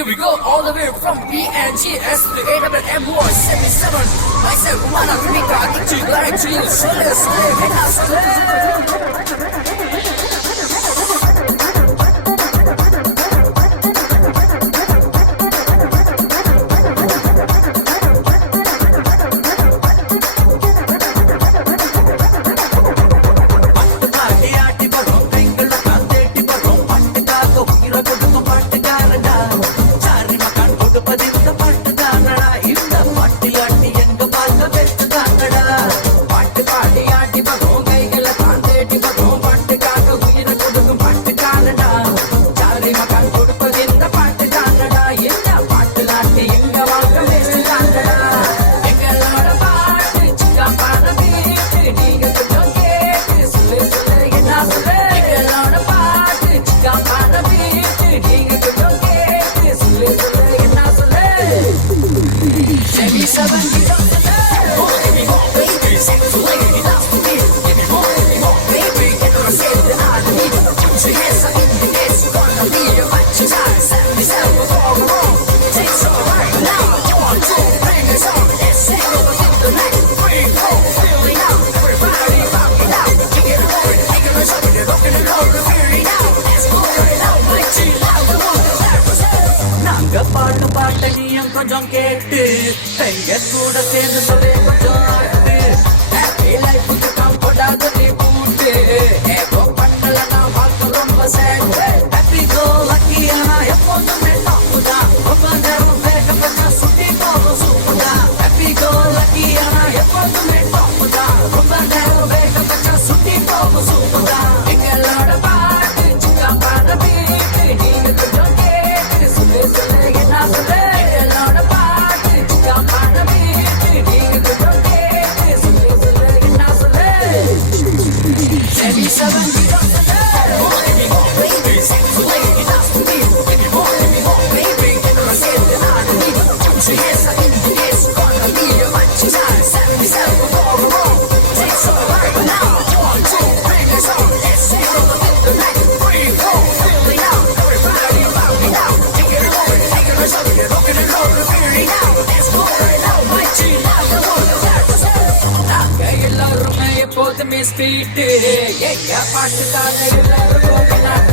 Here we go all the way from BNGS to AWM 77. Myself, Kumana, Mika, Atichi, Larry, Chill, Solar, Slave, and Hustle. பாட்டு பாட்ட நீயும் கொஞ்சம் கேட்டு எங்க கூட சேர்ந்து சொல்லி கொஞ்சம் ஆட்டு ஹாப்பி லைஃபுக்கு கம்ஃபர்டாக நீ பூட்டு ஏதோ பண்ணல நான் பார்க்க ரொம்ப சேட் ஹாப்பி கோ லக்கி ஆனா எப்போதுமே டாப்புதா ரொம்ப நேரம் வேக பண்ணா சுத்தி போகும் சூப்பர்தா ஹாப்பி கோ லக்கி ஆனா எப்போதுமே டாப்புதா ரொம்ப நேரம் வேக பண்ணா சுத்தி போகும் சூப்பர்தா எங்களோட பாட்டு சிக்கா பாட வீட்டு நீங்க கொஞ்சம் கேட்டு சொல்லு சொல்லு எப்போதுமே ஸ்பீட்டு எங்க பாட்டுக்காக எல்லாரும்